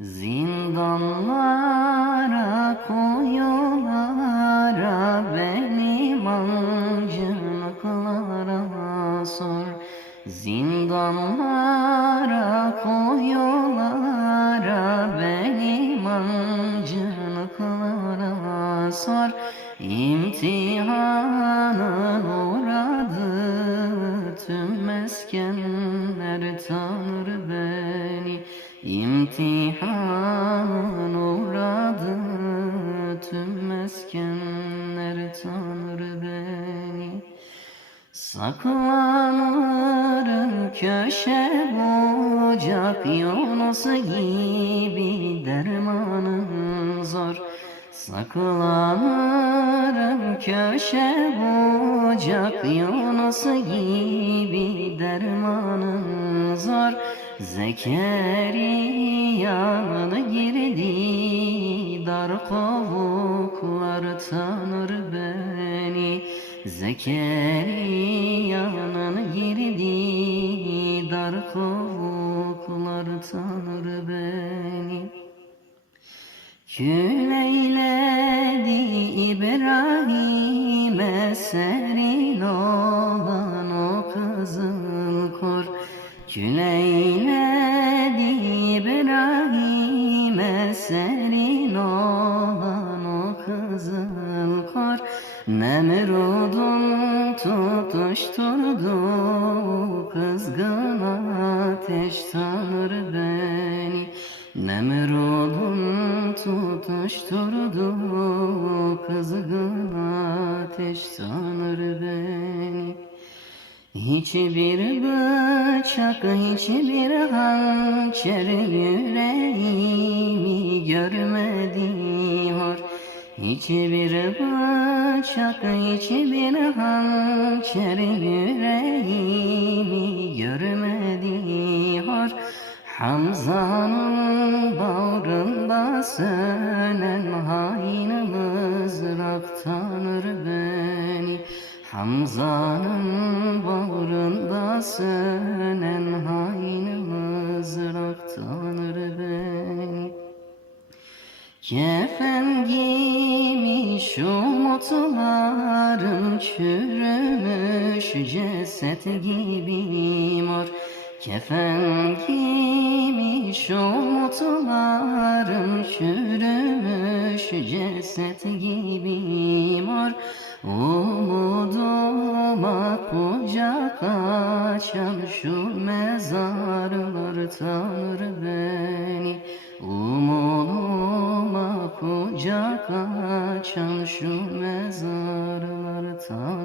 Zindanlara koyulara benim ancınıklara sor. Zindanlara koyulara benim ancınıklara sor. İmtihanın uğradı tüm meskenler tanır beni. İmtihan uğradı tüm meskenler tanır beni. Saklanırım köşe bucak Yunus gibi dermanım zor. Saklanırım köşe bucak Yunus gibi dermanım zor. Zekeriya'nın girdi dar kovuklar tanır beni. Zekeriya'nın girdi dar kovuklar tanır beni. Kül eyledi İbrahim'e serin olan o kızıl kor. Kül eyledi İbrahim'e serin olan o kızıl kor. Nemrud'un tutuşturdu kızgın ateş tanır beni. Nemrud'un tutuşturdu kızgın ateş tanır beni. Hiçbir bıçak, hiçbir hançer yüreğimi görmedi hor. Hiçbir bıçak, hiçbir hançer yüreğimi görmedi hor. Hamza'nın bağrında sönen hain mızrak tanır beni. Hamza'nın bağrında sönen hain mızrak tanır beni. Kefen giymiş umutlarım çürümüş ceset gibi mor. Kefen giymiş umutlarım çürümüş ceset gibi mor. Umuduma kucak açan şu mezarlar tanır beni. Umuduma kucak açan şu mezarlar tanır